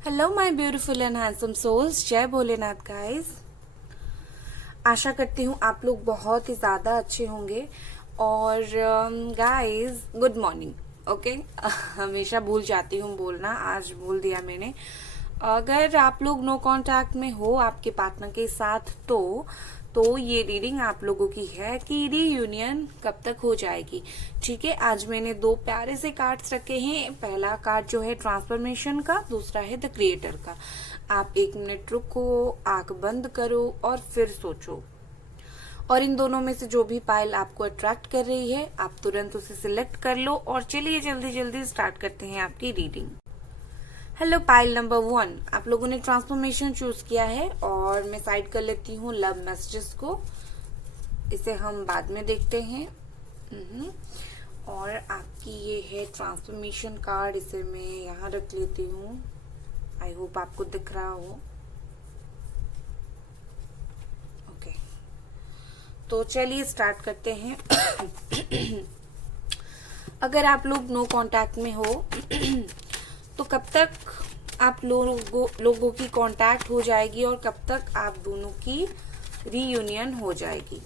Hello my beautiful and handsome souls, जय Bholenath guys. आशा करती हूँ आप लोग बहुत ही ज़्यादा अच्छे होंगे। और गाइस, गुड मॉर्निंग। ओके, हमेशा भूल जाती हूँ बोलना, आज भूल दिया मैंने। अगर आप लोग नो कांटेक्ट में हो आपके पार्टनर के साथ तो ये रीडिंग आप लोगों की है कि रीयूनियन कब तक हो जाएगी। ठीक है, आज मैंने दो प्यारे से कार्ड्स रखे हैं। पहला कार्ड जो है ट्रांसफॉर्मेशन का, दूसरा है द क्रिएटर का। आप 1 मिनट रुको, आंख बंद करो और फिर सोचो, और इन दोनों में से जो भी पाइल आपको अट्रैक्ट कर रही है आप तुरंत उसे सिलेक्ट कर लो। और चलिए जल्दी जल्दी स्टार्ट करते हैं आपकी रीडिंग। हेलो पाइल नंबर 1, आप लोगों ने ट्रांसफॉर्मेशन चूज किया है और मैं साइड कर लेती हूँ लव मैसेजेस को, इसे हम बाद में देखते हैं। और आपकी ये है ट्रांसफॉर्मेशन कार्ड, इसे मैं यहाँ रख लेती हूँ। आई होप आपको दिख रहा हो। ओके, तो चलिए स्टार्ट करते हैं। अगर आप लोग नो कांटेक्ट में हो तो कब तक आप लोगों की कांटेक्ट हो जाएगी और कब तक आप दोनों की रीयूनियन हो जाएगी।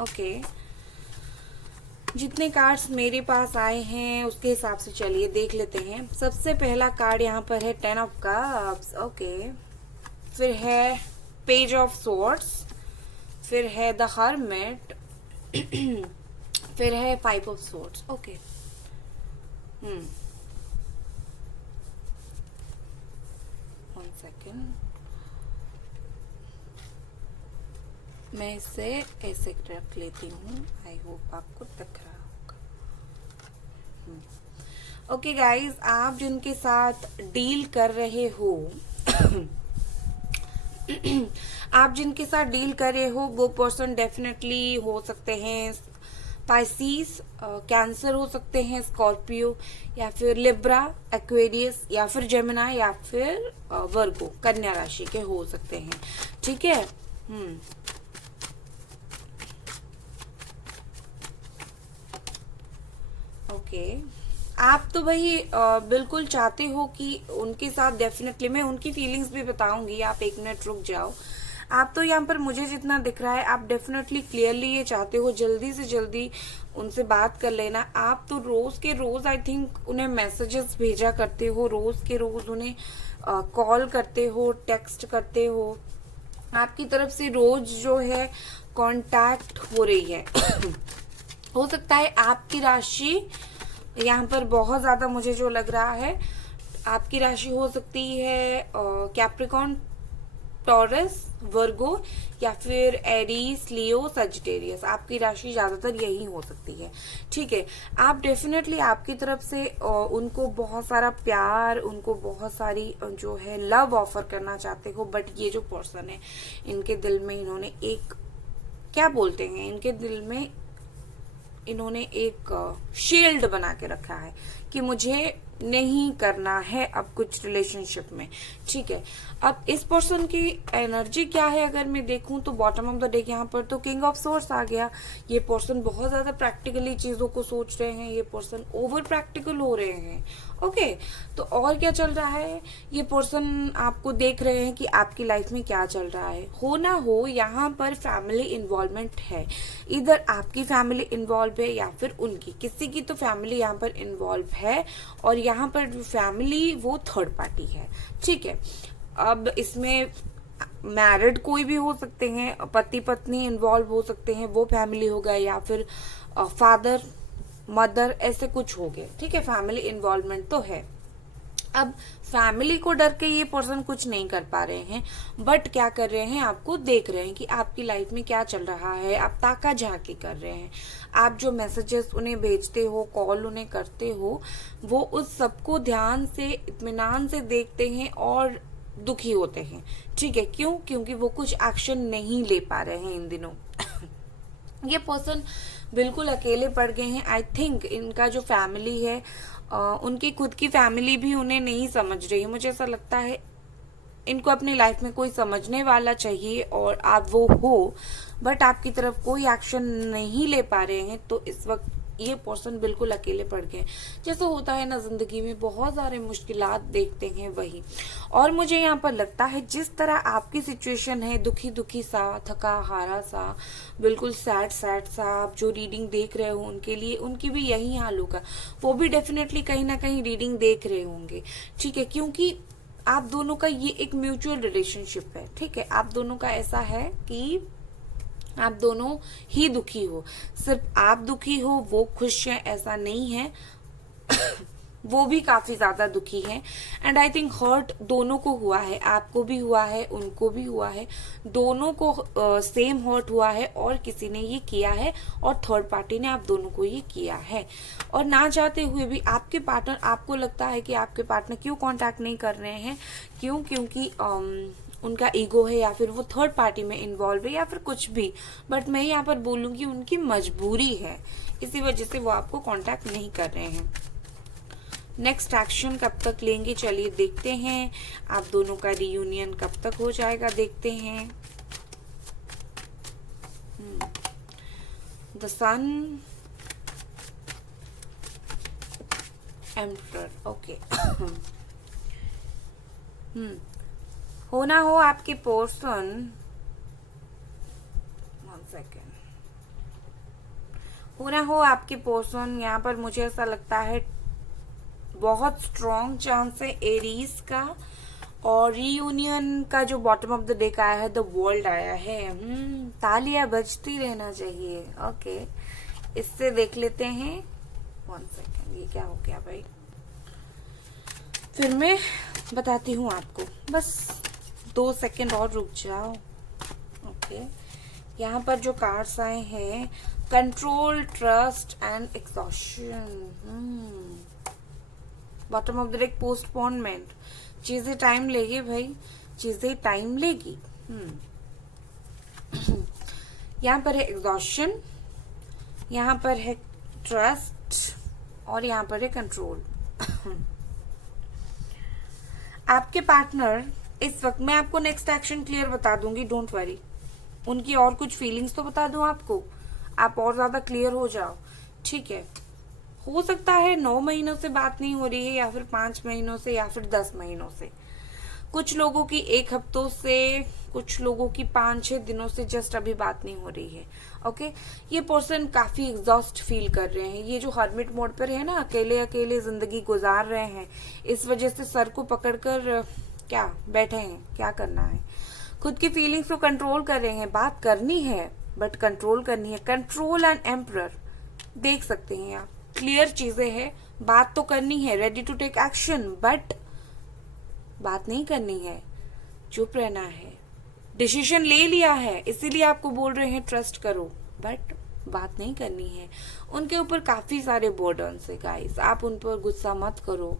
ओके, जितने कार्ड्स मेरे पास आए हैं उसके हिसाब से चलिए देख लेते हैं। सबसे पहला कार्ड यहाँ पर है 10 ऑफ कप्स। ओके, फिर है पेज ऑफ स्वॉर्ड्स, फिर है द हर्मिट, फिर है 5 of swords. Okay, one second, मैं इसे ऐसे रख लेती हूँ। आई होप आपको दिख रहा होगा। ओके गाइज, आप जिनके साथ डील कर रहे हो आप जिनके साथ डील कर रहे हो वो पर्सन डेफिनेटली हो सकते हैं पाइसिस, कैंसर हो सकते हैं, स्कॉर्पियो, या फिर लिब्रा, एक्वेरियस, या फिर जेमिना, या फिर वर्गो, कन्या राशि के हो सकते हैं। ठीक है। ओके, आप तो भाई बिल्कुल चाहते हो कि उनके साथ डेफिनेटली, मैं उनकी फीलिंग्स भी बताऊंगी, आप 1 मिनट रुक जाओ। आप तो यहाँ पर मुझे जितना दिख रहा है आप डेफिनेटली क्लियरली ये चाहते हो जल्दी से जल्दी उनसे बात कर लेना। आप तो रोज के रोज आई थिंक उन्हें मैसेजेस भेजा करते हो, रोज के रोज उन्हें कॉल करते हो, टेक्स्ट करते हो। आपकी तरफ से रोज जो है कांटेक्ट हो रही है। हो सकता है आपकी राशि यहाँ पर बहुत ज्यादा, मुझे जो लग रहा है आपकी राशि हो सकती है कैप्रिकॉन, टॉरस, वर्गो, या फिर एरीज, लियो, सजिटेरियस। आपकी राशि ज्यादातर यही हो सकती है। ठीक है, आप डेफिनेटली आपकी तरफ से उनको बहुत सारा प्यार, उनको बहुत सारी जो है लव ऑफर करना चाहते हो। बट ये जो पर्सन है इनके दिल में इन्होंने एक, क्या बोलते हैं, इनके दिल में इन्होंने एक शील्ड बना के रखा है कि मुझे नहीं करना है अब कुछ रिलेशनशिप में। ठीक है, अब इस पर्सन की एनर्जी क्या है अगर मैं देखूं तो बॉटम ऑफ द डे यहाँ पर तो किंग ऑफ सोर्स आ गया। ये पर्सन बहुत ज्यादा प्रैक्टिकली चीजों को सोच रहे हैं, ये पर्सन ओवर प्रैक्टिकल हो रहे हैं। ओके, तो और क्या चल रहा है, ये पर्सन आपको देख रहे हैं कि आपकी लाइफ में क्या चल रहा है। हो ना हो यहाँ पर फैमिली इन्वॉल्वमेंट है, इधर आपकी फैमिली इन्वॉल्व है या फिर उनकी, किसी की तो फैमिली यहाँ पर इन्वॉल्व है। और यहाँ पर जो फैमिली वो थर्ड पार्टी है। ठीक है, अब इसमें मैरिड कोई भी हो सकते हैं, पति पत्नी इन्वॉल्व हो सकते हैं, वो फैमिली हो गए, या फिर फादर मदर, ऐसे कुछ हो गए। ठीक है, फैमिली इन्वॉल्वमेंट तो है। अब फैमिली को डर के ये पर्सन कुछ नहीं कर पा रहे हैं, बट क्या कर रहे हैं, आपको देख रहे हैं कि आपकी लाइफ में क्या चल रहा है, आप ताका झाकी कर रहे हैं। आप जो मैसेजेस उन्हें भेजते हो, कॉल उन्हें करते हो, वो उस सबको ध्यान से, इत्मीनान से देखते हैं और दुखी होते हैं। ठीक है, क्यों? क्योंकि वो कुछ एक्शन नहीं ले पा रहे हैं इन दिनों। ये पर्सन बिल्कुल अकेले पड़ गए हैं। आई थिंक इनका जो फैमिली है उनकी खुद की फैमिली भी उन्हें नहीं समझ रही है। मुझे ऐसा लगता है इनको अपनी लाइफ में कोई समझने वाला चाहिए और आप वो हो, बट आपकी तरफ कोई एक्शन नहीं ले पा रहे हैं, तो इस वक्त ये पर्सन बिल्कुल अकेले पड़ गए। जैसे होता है ना, जिंदगी में बहुत सारे मुश्किलात देखते हैं वही। और मुझे यहाँ पर लगता है जिस तरह आपकी सिचुएशन है, दुखी दुखी सा, थका हारा सा, बिल्कुल सैड सैड सा, आप जो रीडिंग देख रहे हो उनके लिए, उनकी भी यही हाल होगा। वो भी डेफिनेटली कहीं ना कहीं रीडिंग देख रहे होंगे, ठीक है, क्योंकि आप दोनों का ये एक म्यूचुअल रिलेशनशिप है, ठीक है। आप दोनों का ऐसा है कि आप दोनों ही दुखी हो, सिर्फ आप दुखी हो वो खुश है ऐसा नहीं है वो भी काफी ज्यादा दुखी है। एंड आई थिंक हर्ट दोनों को हुआ है, आपको भी हुआ है, उनको भी हुआ है, दोनों को सेम हर्ट हुआ है, और किसी ने ये किया है और थर्ड पार्टी ने आप दोनों को ये किया है। और ना चाहते हुए भी आपके पार्टनर, आपको लगता है कि आपके पार्टनर क्यों कांटेक्ट नहीं कर रहे हैं, क्यों, क्योंकि उनका ईगो है, या फिर वो थर्ड पार्टी में इन्वॉल्व है, या फिर कुछ भी, बट मैं यहाँ पर बोलूंगी उनकी मजबूरी है, इसी वजह से वो आपको कांटेक्ट नहीं कर रहे हैं। नेक्स्ट एक्शन कब तक लेंगे, चलिए देखते हैं। आप दोनों का रियूनियन कब तक हो जाएगा, देखते हैं। The sun, emperor, okay. हो ना हो आपके पर्सन, 1 सेकेंड, हो ना हो आपके पर्सन, यहाँ पर मुझे ऐसा लगता है बहुत स्ट्रॉन्ग चांस है एरीज का। और रीयूनियन का जो बॉटम ऑफ द डेक आया है, द वर्ल्ड आया है। तालियां बजती रहना चाहिए, ओके। इससे देख लेते हैं, 1 सेकेंड, ये क्या हो गया भाई, फिर मैं बताती हूँ आपको, बस 2 सेकेंड और रुक जाओ, ओके। यहाँ पर जो कार्ड्स आए हैं, control, trust and exhaustion. Bottom of the deck, postponement, चीजें टाइम लेगी भाई, चीजें टाइम लेगी। यहाँ पर है एग्जॉशन, यहाँ पर है ट्रस्ट, और यहाँ पर है कंट्रोल। आपके पार्टनर इस वक्त, मैं आपको नेक्स्ट एक्शन क्लियर बता दूंगी, डोंट वरी। उनकी और कुछ फीलिंग्स तो बता दूं आपको, आप और ज्यादा क्लियर हो जाओ, ठीक है। हो सकता है 9 महीनों से बात नहीं हो रही है, या फिर 5 महीनों से, या फिर 10 महीनों से, कुछ लोगों की 1 हफ्तों से, कुछ लोगों की 5-6 दिनों से जस्ट अभी बात नहीं हो रही है, ओके। ये पर्सन काफी एग्जॉस्ट फील कर रहे हैं, ये जो हर्मिट मोड पर है ना, अकेले अकेले जिंदगी गुजार रहे हैं, इस वजह से सर को पकड़कर क्या बैठे हैं, क्या करना है, खुद की फीलिंग्स को कंट्रोल कर रहे हैं। बात करनी है बट कंट्रोल करनी है। कंट्रोल एंड एम्परर देख सकते हैं आप, क्लियर चीजें हैं, बात तो करनी है, ready to take action, but बात नहीं करनी है, चुप रहना है। डिसीजन ले लिया है, इसीलिए आपको बोल रहे हैं ट्रस्ट करो, बट बात नहीं करनी है। उनके ऊपर काफी सारे बर्डन्स है गाइस, आप उन पर गुस्सा मत करो।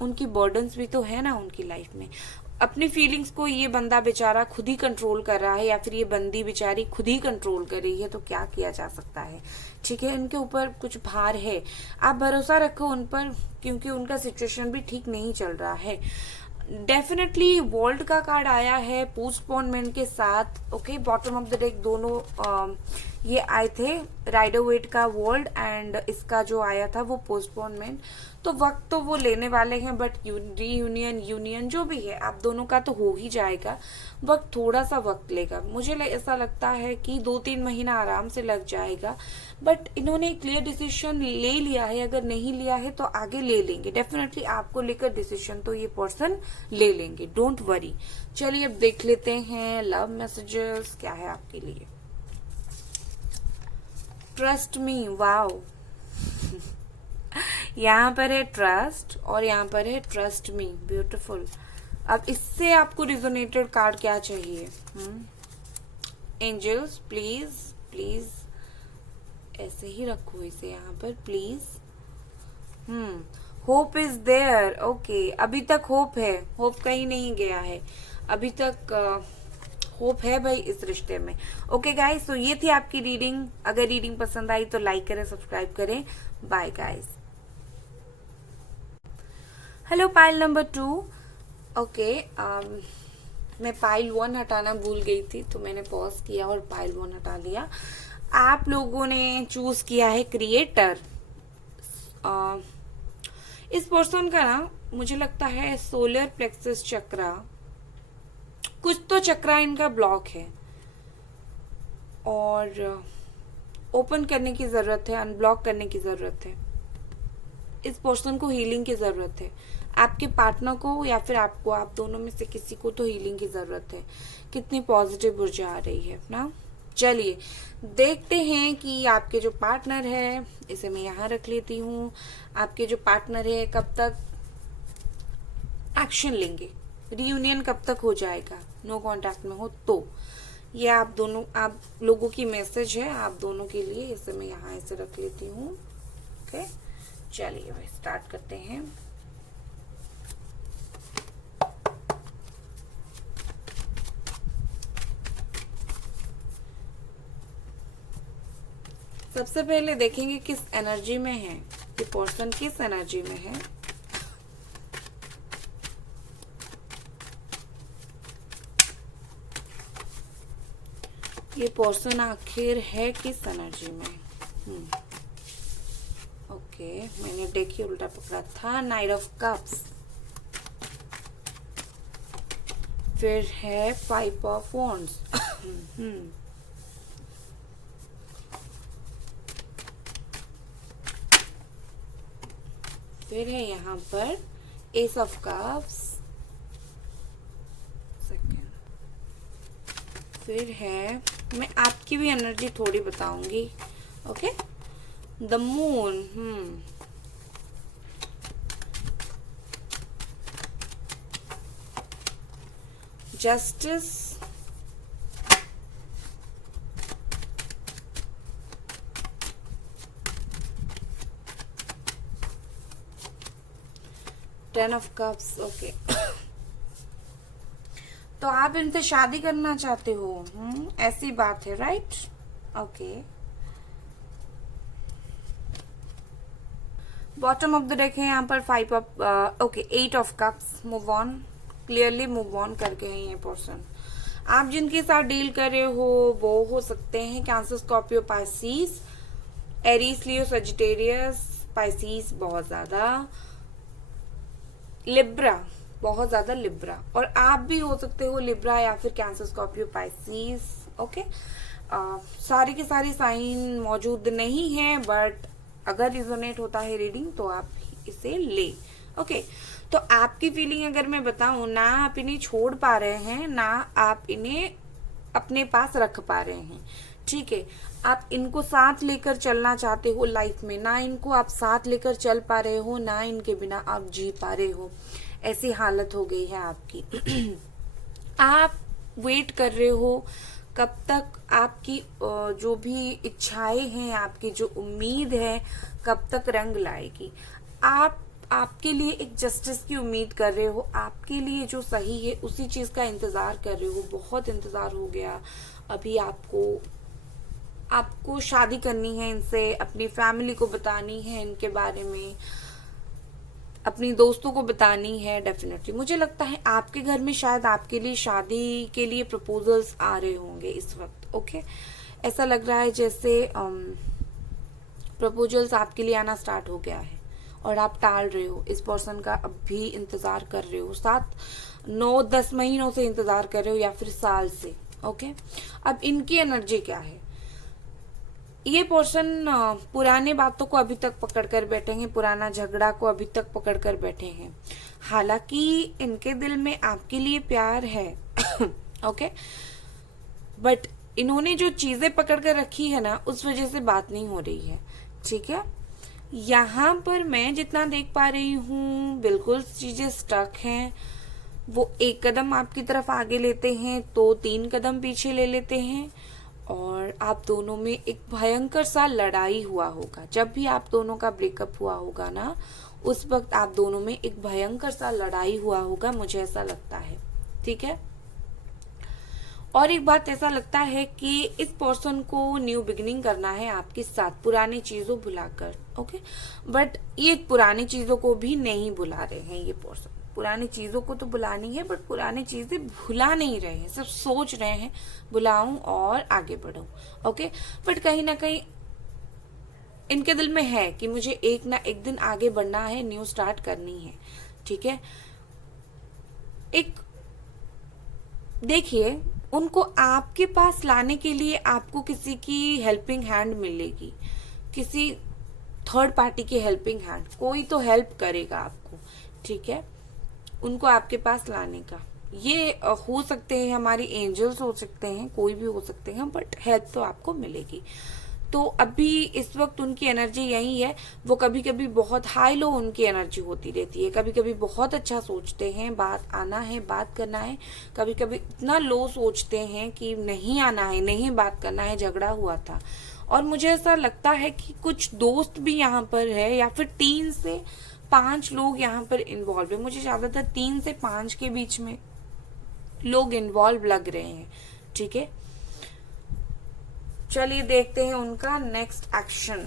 उनकी बर्डन्स भी तो है ना उनकी लाइफ में। अपनी फीलिंग्स को ये बंदा बेचारा खुद ही कंट्रोल कर रहा है, या फिर ये बंदी बेचारी खुद ही कंट्रोल कर रही है, तो क्या किया जा सकता है, ठीक है। इनके ऊपर कुछ भार है, आप भरोसा रखो उन पर, क्योंकि उनका सिचुएशन भी ठीक नहीं चल रहा है। डेफिनेटली वर्ल्ड का कार्ड आया है पोस्टपोनमेंट के साथ, okay. Bottom of the deck दोनों ये आए थे, राइडर वेट का वर्ल्ड एंड इसका जो आया था वो पोस्टपोनमेंट। तो वक्त तो वो लेने वाले हैं, बट रीयूनियन, यूनियन जो भी है, आप दोनों का तो हो ही जाएगा। वक्त, थोड़ा सा वक्त लेगा, मुझे ऐसा लगता है कि 2-3 महीना आराम से लग जाएगा, बट इन्होंने क्लियर डिसीजन ले लिया है। अगर नहीं लिया है तो आगे ले लेंगे, डेफिनेटली आपको लेकर डिसीजन तो ये पर्सन ले लेंगे, डोंट वरी। चलिए अब देख लेते हैं लव मैसेजेस क्या है आपके लिए। Trust me, wow. यहाँ पर है ट्रस्ट और यहाँ पर है ट्रस्ट मी, ब्यूटीफुल। अब इससे आपको रिजोनेटेड कार्ड क्या चाहिए? एंजल्स प्लीज प्लीज, ऐसे ही रखो इसे यहाँ पर please. Hope is there, okay. अभी तक होप है, होप कहीं नहीं गया है, अभी तक होप है भाई इस रिश्ते में। ओके गाइस, तो ये थी आपकी रीडिंग। अगर रीडिंग पसंद आई तो लाइक करें, सब्सक्राइब करें। Bye guys. Hello pile number 2, okay, मैं पाइल 1 हटाना भूल गई थी, तो मैंने पॉज किया और पाइल 1 हटा लिया। आप लोगों ने चूज किया है क्रिएटर। इस पर्सन का ना मुझे लगता है सोलर प्लेक्सस चक्रा, कुछ तो चक्रा इनका ब्लॉक है और ओपन करने की जरूरत है, अनब्लॉक करने की जरूरत है। इस पर्सन को हीलिंग की जरूरत है, आपके पार्टनर को या फिर आपको, आप दोनों में से किसी को तो हीलिंग की जरूरत है। कितनी पॉजिटिव ऊर्जा आ रही है ना। चलिए देखते हैं कि आपके जो पार्टनर है, इसे मैं यहाँ रख लेती हूँ, आपके जो पार्टनर है कब तक एक्शन लेंगे, रियूनियन कब तक हो जाएगा, नो कांटेक्ट में हो तो। ये आप दोनों, आप लोगों की मैसेज है आप दोनों के लिए, इसे मैं यहाँ ऐसे रख लेती हूँ। ओके, चलिए भाई स्टार्ट करते हैं। सबसे पहले देखेंगे किस एनर्जी में है ये पर्सन, किस एनर्जी में है। ये पर्सन आखिर है किस एनर्जी में। ओके, मैंने देखिए उल्टा पकड़ा था, नाइट ऑफ कप्स, फिर है 5 ऑफ वॉन्ड्स, फिर है यहाँ पर एस ऑफ कप्स, फिर है, मैं आपकी भी एनर्जी थोड़ी बताऊंगी। Okay, the moon, justice, ten of cups. Okay, तो आप इनसे शादी करना चाहते हो, ऐसी बात है, right. Okay, bottom of the deck है यहाँ पर 5 of, okay 8 of cups. Move on, clearly move on करके हैं ये पर्सन। आप जिनके साथ डील कर रहे हो वो हो सकते हैं कैंसर, स्कॉर्पियो, पाइसिस, एरीज, लियो, सजिटेरियस, पाइसिस बहुत ज्यादा, लिब्रा बहुत ज्यादा, लिब्रा, और आप भी हो सकते हो लिब्रा या फिर कैंसर, स्कॉर्पियो, पाइसिस। ओके, सारी की सारी साइन मौजूद नहीं है, बट अगर रिजोनेट होता है रीडिंग तो आप इसे ले। ओके, तो आपकी फीलिंग अगर मैं बताऊं ना, आप इन्हें छोड़ पा रहे हैं ना आप इन्हें अपने पास रख पा रहे हैं। ठीक है, आप इनको साथ लेकर चलना चाहते हो लाइफ में, ना इनको आप साथ लेकर चल पा रहे हो, ना इनके बिना आप जी पा रहे हो, ऐसी हालत हो गई है आपकी। आप वेट कर रहे हो कब तक आपकी जो भी इच्छाएं हैं, आपकी जो उम्मीद है कब तक रंग लाएगी। आप आपके लिए एक जस्टिस की उम्मीद कर रहे हो, आपके लिए जो सही है उसी चीज का इंतजार कर रहे हो। बहुत इंतजार हो गया, अभी आपको शादी करनी है इनसे, अपनी फैमिली को बतानी है इनके बारे में, अपनी दोस्तों को बतानी है। डेफिनेटली मुझे लगता है आपके घर में शायद आपके लिए शादी के लिए प्रपोजल्स आ रहे होंगे इस वक्त। ओके, ऐसा लग रहा है जैसे प्रपोजल्स आपके लिए आना स्टार्ट हो गया है और आप टाल रहे हो, इस पर्सन का अब भी इंतजार कर रहे हो, 7-9-10 महीनों से इंतजार कर रहे हो या फिर साल से। ओके, अब इनकी एनर्जी क्या है, ये पर्सन पुराने बातों को अभी तक पकड़ कर बैठे हैं, पुराना झगड़ा को अभी तक पकड़ कर बैठे हैं। हालांकि इनके दिल में आपके लिए प्यार है। ओके, बट इन्होंने जो चीजें पकड़ कर रखी है ना, उस वजह से बात नहीं हो रही है। ठीक है, यहाँ पर मैं जितना देख पा रही हूँ बिल्कुल चीजें स्टक हैं। वो एक कदम आपकी तरफ आगे लेते हैं तो 3 कदम पीछे ले लेते हैं, और आप दोनों में एक भयंकर सा लड़ाई हुआ होगा। जब भी आप दोनों का ब्रेकअप हुआ होगा ना, उस वक्त आप दोनों में एक भयंकर सा लड़ाई हुआ होगा, मुझे ऐसा लगता है। ठीक है, और एक बात ऐसा लगता है कि इस पर्सन को न्यू बिगिनिंग करना है आपके साथ, पुरानी चीजों भुलाकर। ओके, बट ये पुरानी चीजों को भी नहीं भुला रहे हैं ये पर्सन। पुरानी चीजों को तो बुलानी है, बट पुरानी चीजें भुला नहीं रहे हैं, सिर्फ सोच रहे हैं बुलाऊं और आगे बढ़ूं। ओके, बट कहीं ना कहीं इनके दिल में है कि मुझे एक ना एक दिन आगे बढ़ना है, न्यू स्टार्ट करनी है। ठीक है, एक देखिए, उनको आपके पास लाने के लिए आपको किसी की हेल्पिंग हैंड मिलेगी, किसी थर्ड पार्टी की हेल्पिंग हैंड, कोई तो हेल्प करेगा आपको। ठीक है, उनको आपके पास लाने का, ये हो सकते हैं हमारी एंजल्स हो सकते हैं, कोई भी हो सकते हैं, बट हेल्प तो आपको मिलेगी। तो अभी इस वक्त उनकी एनर्जी यही है। वो कभी कभी बहुत हाई लो उनकी एनर्जी होती रहती है, कभी कभी बहुत अच्छा सोचते हैं, बात आना है, बात करना है, कभी कभी इतना लो सोचते हैं कि नहीं आना है, नहीं बात करना है, झगड़ा हुआ था। और मुझे ऐसा लगता है कि कुछ दोस्त भी यहाँ पर है, या फिर 3 से 5 लोग यहाँ पर इन्वॉल्व है। मुझे ज्यादातर 3 से 5 के बीच में लोग इन्वॉल्व लग रहे हैं। ठीक है, चलिए देखते हैं उनका नेक्स्ट एक्शन।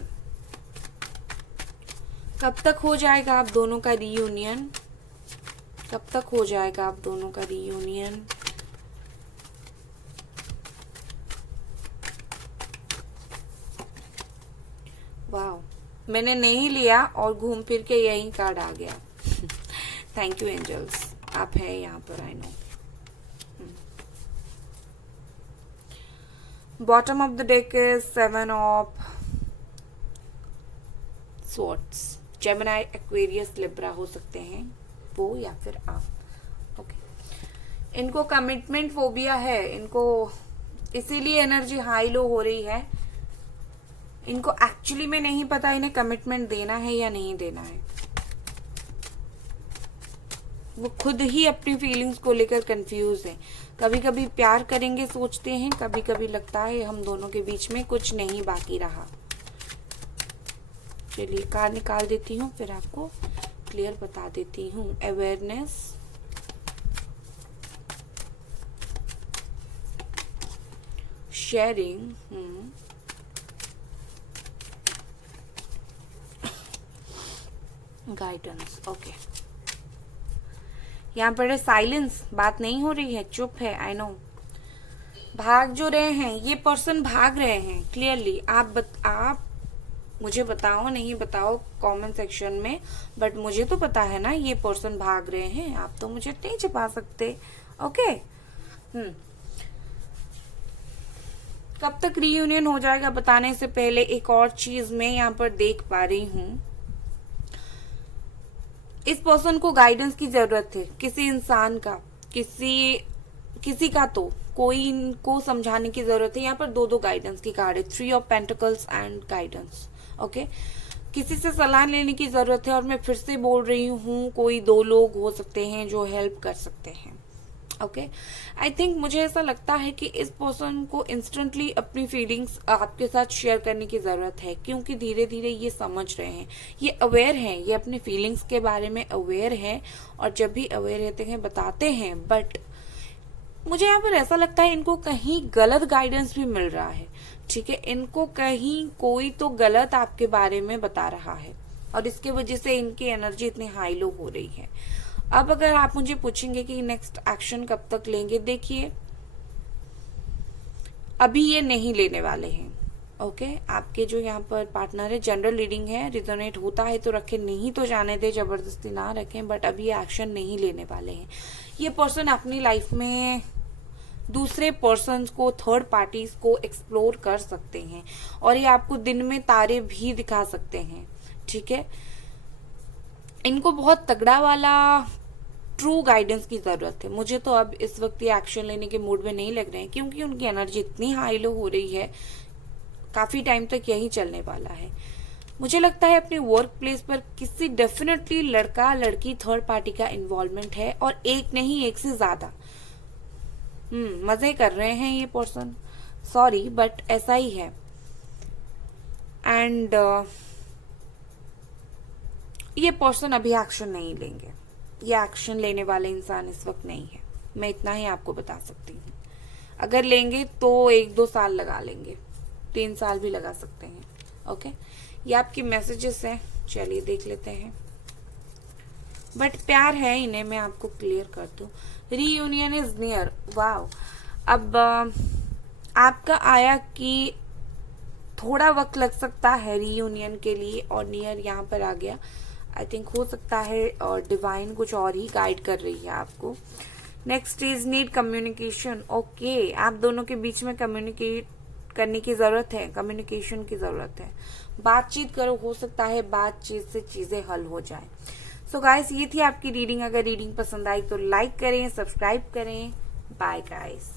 कब तक हो जाएगा आप दोनों का रीयूनियन? कब तक हो जाएगा आप दोनों का रीयूनियन? वाह, मैंने नहीं लिया और घूम फिर के यही कार्ड आ गया। थैंक यू एंजल्स, आप है यहाँ पर, I know. Bottom of the deck is 7 of swords. Gemini, Aquarius, Libra हो सकते हैं वो, या फिर आप। ओके, इनको कमिटमेंट फोबिया है, इनको इसीलिए एनर्जी हाई लो हो रही है। इनको एक्चुअली में नहीं पता इन्हें कमिटमेंट देना है या नहीं देना है। वो खुद ही अपनी फीलिंग्स को लेकर कंफ्यूज है। कभी कभी प्यार करेंगे सोचते हैं, कभी कभी लगता है हम दोनों के बीच में कुछ नहीं बाकी रहा। चलिए कार्ड निकाल देती हूँ, फिर आपको क्लियर बता देती हूँ। Awareness, sharing, guidance. ओके, यहाँ पर है साइलेंस, बात नहीं हो रही है, चुप है। आई नो, भाग जो रहे हैं ये पर्सन, भाग रहे हैं क्लियरली। आप मुझे बताओ नहीं बताओ कमेंट सेक्शन में, बट मुझे तो पता है ना ये पर्सन भाग रहे हैं। आप तो मुझे नहीं छिपा सकते। ओके, कब तक रीयूनियन हो जाएगा बताने से पहले एक और चीज मैं यहाँ पर देख पा रही हूँ। इस पर्सन को गाइडेंस की जरूरत है, किसी इंसान का, किसी का, तो कोई इनको समझाने की जरूरत है। यहाँ पर 2 गाइडेंस की कार्ड है, 3 of pentacles and guidance. Okay, किसी से सलाह लेने की जरूरत है, और मैं फिर से बोल रही हूँ कोई 2 लोग हो सकते हैं जो हेल्प कर सकते हैं। ओके, आई थिंक मुझे ऐसा लगता है कि इस पर्सन को इंस्टेंटली अपनी फीलिंग्स आपके साथ शेयर करने की जरूरत है, क्योंकि धीरे धीरे ये समझ रहे हैं, ये अवेयर हैं, ये अपनी फीलिंग्स के बारे में अवेयर हैं, और जब भी अवेयर रहते हैं बताते हैं। बट मुझे यहाँ पर ऐसा लगता है इनको कहीं गलत गाइडेंस भी मिल रहा है। ठीक है, इनको कहीं कोई तो गलत आपके बारे में बता रहा है, और इसके वजह से इनकी एनर्जी इतनी हाई लो हो रही है। अब अगर आप मुझे पूछेंगे कि नेक्स्ट एक्शन कब तक लेंगे, देखिए अभी ये नहीं लेने वाले हैं। ओके, आपके जो यहाँ पर पार्टनर है, जनरल रीडिंग है, रिजोनेट होता है तो रखें, नहीं तो जाने दे, जबरदस्ती ना रखें, बट अभी ये एक्शन नहीं लेने वाले हैं। ये पर्सन अपनी लाइफ में दूसरे पर्सन्स को, थर्ड पार्टीज को एक्सप्लोर कर सकते हैं, और ये आपको दिन में तारे भी दिखा सकते हैं। ठीक है, इनको बहुत तगड़ा वाला ट्रू गाइडेंस की जरूरत है। मुझे तो अब इस वक्त ये एक्शन लेने के मूड में नहीं लग रहे हैं, क्योंकि उनकी एनर्जी इतनी हाई लो हो रही है, काफी टाइम तक यही चलने वाला है। मुझे लगता है अपने वर्क प्लेस पर किसी डेफिनेटली लड़का लड़की थर्ड पार्टी का इन्वॉल्वमेंट है, और एक नहीं, एक से ज्यादा। मजे कर रहे हैं ये पर्सन, सॉरी बट ऐसा ही है। एंड ये पर्सन अभी एक्शन नहीं लेंगे, ये एक्शन लेने वाले इंसान इस वक्त नहीं है, मैं इतना ही आपको बता सकती हूँ। अगर लेंगे तो 1-2 साल लगा लेंगे, 3 साल भी लगा सकते हैं। ओके, ये आपकी मैसेजेस हैं, चलिए देख लेते हैं। बट प्यार है इन्हें, मैं आपको क्लियर कर दूं। Reunion is near, wow. अब आपका आया कि थोड़ा वक्त लग सकता है रीयूनियन के लिए, और नियर यहाँ पर आ गया। आई थिंक हो सकता है और डिवाइन कुछ और ही गाइड कर रही है आपको। Next is need communication. Okay, आप दोनों के बीच में कम्युनिकेट करने की जरूरत है, कम्युनिकेशन की जरूरत है। बातचीत करो, हो सकता है बातचीत से चीजें हल हो जाए। सो गाइस, ये थी आपकी रीडिंग। अगर रीडिंग पसंद आई तो लाइक करें, सब्सक्राइब करें। Bye guys.